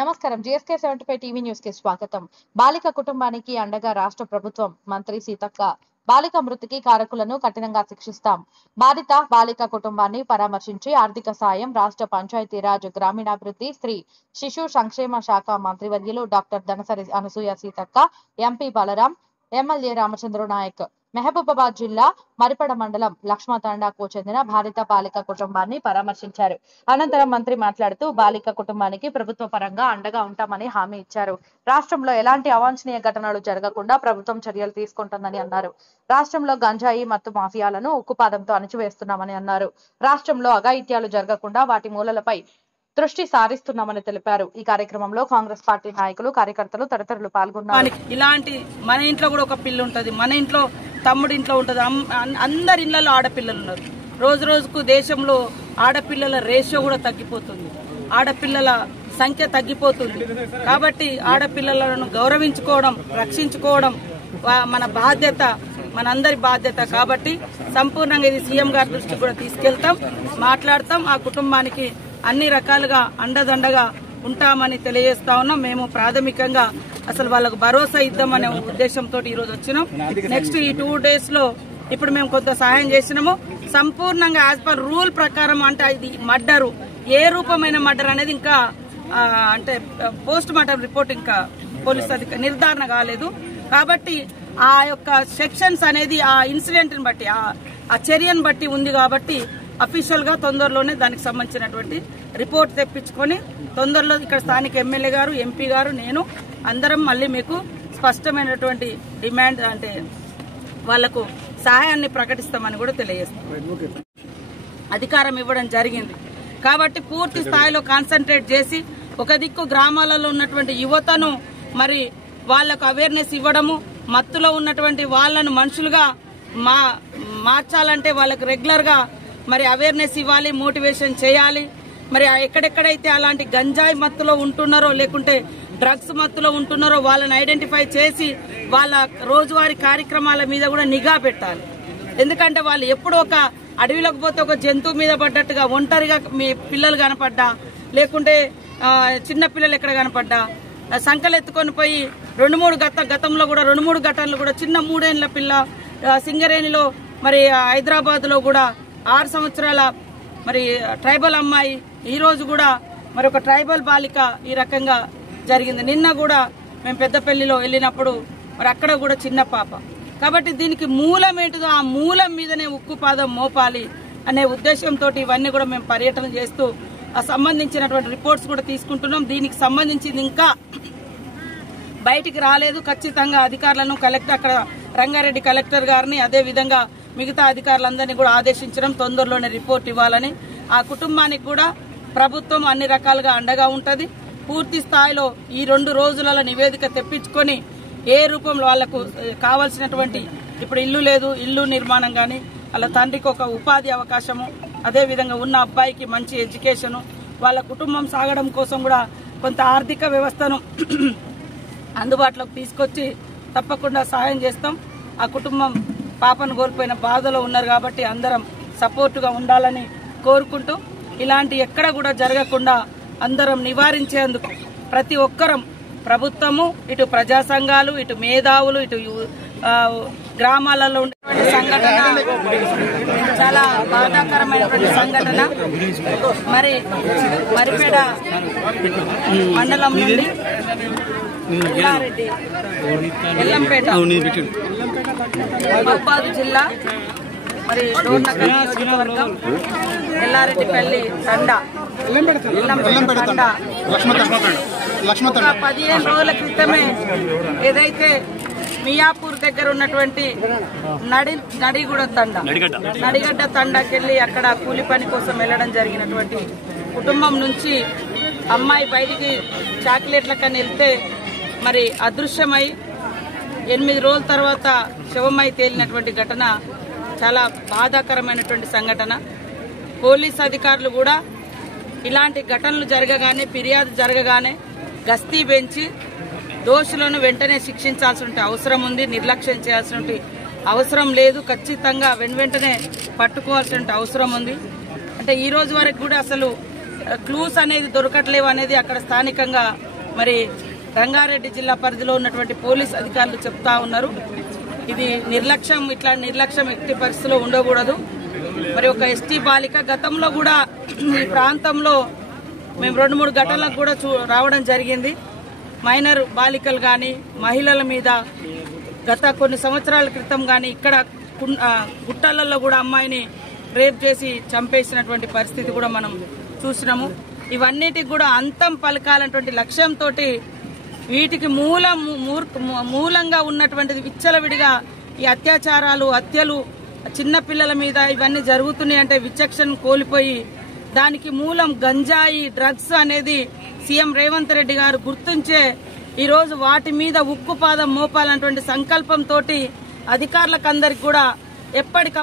నమస్కారం. GSK 75 TV news కి స్వాగతం. బాలిక కుటుంబానికి అండగా రాష్ట్ర ప్రభుత్వం. మంత్రి సీతక్క. బాలిక మృతికి కారకులను కఠినంగా శిక్షిస్తాం. బాధిత బాలిక కుటుంబాన్ని పరామర్శించి ఆర్థిక సాయం రాష్ట్ర పంచాయతీరాజ్ గ్రామీణాభివృద్ధి స్త్రీ శిశు సంక్షేమ శాఖ మంత్రివర్యులు doctor Dhanasari Anasuya Seethakka, MP Balaram, MLA Ramachandra Nayak. Mahabubabad జిల్లా మరిపడ మండలం లక్ష్మతండాకు చెందిన బాధిత బాలిక కుటుంబాన్ని పరామర్శించారు. అనంతరం మంత్రి మాట్లాడుతూ బాలిక కుటుంబానికి ప్రభుత్వ పరంగా అండగా ఉంటామని హామీ ఇచ్చారు. రాష్ట్రంలో ఎలాంటి అవాంఛనీయ ఘటనలు జరగకుండా ప్రభుత్వం చర్యలు తీసుకుంటుందని అన్నారు. రాష్ట్రంలో గంజాయి మత్తు మాఫియాలను ఉక్కుపాదంతో అణిచివేస్తున్నామని అన్నారు. రాష్ట్రంలో అఘాయిత్యాలు జరగకుండా వాటి మూలలపై దృష్టి సారిస్తున్నామని తెలిపారు. ఈ కార్యక్రమంలో కాంగ్రెస్ పార్టీ నాయకులు, కార్యకర్తలు తదితరులు పాల్గొన్నారు. ఇలాంటి మన ఇంట్లో కూడా ఒక పిల్ల ఉంటది, మన ఇంట్లో తమ్ముడి ఇంట్లో ఉంటది, అందరి ఇళ్లలో ఆడపిల్లలు ఉన్నారు. రోజు రోజుకు దేశంలో ఆడపిల్లల రేషియో కూడా తగ్గిపోతుంది, ఆడపిల్లల సంఖ్య తగ్గిపోతుంది. కాబట్టి ఆడపిల్లలను గౌరవించుకోవడం, రక్షించుకోవడం మన బాధ్యత, మనందరి బాధ్యత. కాబట్టి సంపూర్ణంగా ఇది సీఎం గారి దృష్టికి కూడా తీసుకెళ్తాం, మాట్లాడతాం. ఆ కుటుంబానికి అన్ని రకాలుగా అండదండగా ఉంటామని తెలియజేస్తా ఉన్నాం. మేము ప్రాథమికంగా అసలు వాళ్ళకు భరోసా ఇద్దామనే ఉద్దేశంతో ఈ రోజు వచ్చినాం. నెక్స్ట్ ఈ 2 days లో ఇప్పుడు మేము కొంత సహాయం చేసినాము. సంపూర్ణంగా యాజ్ పర్ రూల్ ప్రకారం, అంటే ఇది మర్డరు, ఏ రూపమైన మర్డర్ అనేది ఇంకా అంటే పోస్ట్ మార్టం రిపోర్ట్ ఇంకా పోలీసు అధికారి నిర్ధారణ కాలేదు. కాబట్టి ఆ యొక్క సెక్షన్స్ అనేది ఆ ఇన్సిడెంట్ ని బట్టి, ఆ చర్యను బట్టి ఉంది. కాబట్టి అఫీషియల్ గా తొందరలోనే దానికి సంబంధించినటువంటి రిపోర్ట్ తెప్పించుకొని తొందరలో ఇక్కడ స్థానిక ఎమ్మెల్యే గారు, ఎంపీ గారు, నేను అందరం మళ్ళీ మీకు స్పష్టమైనటువంటి డిమాండ్ అంటే వాళ్లకు సహాయాన్ని ప్రకటిస్తామని కూడా తెలియజేస్తాం. అధికారం ఇవ్వడం జరిగింది కాబట్టి పూర్తి స్థాయిలో కాన్సన్ట్రేట్ చేసి ఒక దిక్కు గ్రామాలలో ఉన్నటువంటి యువతను మరి వాళ్లకు అవేర్నెస్ ఇవ్వడము, మత్తులో ఉన్నటువంటి వాళ్లను మనుషులుగా మార్చాలంటే వాళ్ళకు రెగ్యులర్ గా మరి అవేర్నెస్ ఇవ్వాలి, మోటివేషన్ చేయాలి. మరి ఎక్కడెక్కడైతే అలాంటి గంజాయి మత్తులో ఉంటున్నారో లేకుంటే డ్రగ్స్ మత్తులో ఉంటున్నారో వాళ్ళని ఐడెంటిఫై చేసి వాళ్ళ రోజువారీ కార్యక్రమాల మీద కూడా నిఘా పెట్టాలి. ఎందుకంటే వాళ్ళు ఎప్పుడు ఒక అడవిలోకి పోతే ఒక జంతువు మీద పడ్డట్టుగా ఒంటరిగా మీ పిల్లలు కనపడ్డా, లేకుంటే చిన్న పిల్లలు ఎక్కడ కనపడ్డా సంకలు ఎత్తుకొని పోయి గతంలో కూడా 2-3 ఘటనలు కూడా చిన్న 3 ఏళ్ల పిల్ల సింగరేణిలో, మరి హైదరాబాద్ లో కూడా 6 సంవత్సరాల మరి ట్రైబల్ అమ్మాయి, ఈ రోజు కూడా మరి ఒక ట్రైబల్ బాలిక ఈ రకంగా జరిగింది. నిన్న కూడా మేము పెద్దపల్లిలో వెళ్ళినప్పుడు మరి అక్కడ కూడా చిన్న పాప. కాబట్టి దీనికి మూలం ఏంటిదో ఆ మూలం మీదనే ఉక్కుపాదం మోపాలి అనే ఉద్దేశంతో ఇవన్నీ కూడా మేము పర్యటన చేస్తూ ఆ సంబంధించినటువంటి రిపోర్ట్స్ కూడా తీసుకుంటున్నాం. దీనికి సంబంధించింది ఇంకా బయటికి రాలేదు. ఖచ్చితంగా అధికారులను అక్కడ రంగారెడ్డి కలెక్టర్ గారిని, అదే విధంగా మిగతా అధికారులందరినీ కూడా ఆదేశించడం, తొందరలోనే రిపోర్ట్ ఇవ్వాలని. ఆ కుటుంబానికి కూడా ప్రభుత్వం అన్ని రకాలుగా అండగా ఉంటది. పూర్తి స్థాయిలో ఈ 2 రోజులలో నివేదిక తెప్పించుకొని ఏ రూపంలో వాళ్లకు కావాల్సినటువంటి, ఇప్పుడు ఇల్లు లేదు, ఇల్లు నిర్మాణం గాని, వాళ్ళ తండ్రికి ఒక ఉపాధి అవకాశము, అదే విధంగా ఉన్న అబ్బాయికి మంచి ఎడ్యుకేషను, వాళ్ళ కుటుంబం సాగడం కోసం కూడా కొంత ఆర్థిక వ్యవస్థను అందుబాటులోకి తీసుకొచ్చి తప్పకుండా సహాయం చేస్తాం. ఆ కుటుంబం పాపను కోల్పోయిన బాధలో ఉన్నారు కాబట్టి అందరం సపోర్టుగా ఉండాలని కోరుకుంటూ, ఇలాంటి ఎక్కడ కూడా జరగకుండా అందరం నివారించేందుకు ప్రతి ఒక్కరం, ప్రభుత్వము, ఇటు ప్రజా సంఘాలు, ఇటు మేధావులు, ఇటు గ్రామాలలో ఉండేటువంటి సంఘటన చాలా బాధాకరమైనటువంటి సంఘటన. మరి మరిపేడ మండలం నుండి ఎల్లంపేట, మహబూబాబాద్ జిల్లా, మరి డోర్నగర్ నియోజకవర్గం, ఎల్లారెడ్డిపల్లి తండా, ఎల్లంపేట తండా. 15 రోజుల క్రితమే ఏదైతే మియాపూర్ దగ్గర ఉన్నటువంటి నడిగడ్డ తండాకెళ్లి అక్కడ కూలి పని కోసం వెళ్లడం జరిగినటువంటి కుటుంబం నుంచి అమ్మాయి బయటికి చాక్లెట్లకని వెళ్తే మరి అదృశ్యమై 8 రోజుల తర్వాత శవమై తేలినటువంటి ఘటన చాలా బాధాకరమైనటువంటి సంఘటన. పోలీస్ అధికారులు కూడా ఇలాంటి ఘటనలు జరగగానే, ఫిర్యాదు జరగగానే గస్తీ పెంచి దోషులను వెంటనే శిక్షించాల్సిన అవసరం ఉంది. నిర్లక్ష్యం చేయాల్సిన అవసరం లేదు. ఖచ్చితంగా వెంటనే పట్టుకోవాల్సిన అవసరం ఉంది. అంటే ఈ రోజు వరకు కూడా అసలు క్లూస్ అనేది దొరకట్లేవు అనేది అక్కడ స్థానికంగా మరి రంగారెడ్డి జిల్లా పరిధిలో ఉన్నటువంటి పోలీస్ అధికారులు చెప్తా ఉన్నారు. ఇది నిర్లక్ష్యం, ఇట్లా నిర్లక్ష్యం ఎట్టి పరిస్థితిలో ఉండకూడదు. మరి ఒక ఎస్టీ బాలిక గతంలో కూడా ఈ ప్రాంతంలో మేము 2-3 ఘటనలకు కూడా రావడం జరిగింది. మైనర్ బాలికలు గాని మహిళల మీద గత కొన్ని సంవత్సరాల క్రితం గాని ఇక్కడ గుట్టలలో కూడా అమ్మాయిని రేప్ చేసి చంపేసినటువంటి పరిస్థితి కూడా మనం చూసినాము. ఇవన్నిటికి కూడా అంతం పలకాలన్నటువంటి లక్ష్యంతో వీటికి మూలంగా ఉన్నటువంటిది విచ్చలవిడిగా ఈ అత్యాచారాలు, హత్యలు, చిన్న పిల్లల మీద ఇవన్నీ జరుగుతున్నాయి అంటే విచక్షణ కోల్పోయి దానికి మూలం గంజాయి, డ్రగ్స్ అనేది సీఎం రేవంత్ రెడ్డి గారు గుర్తించే ఈరోజు వాటి మీద ఉక్కుపాదం మోపాలన్నటువంటి సంకల్పంతో అధికారులకు అందరికి కూడా ఎప్పటికప్పుడు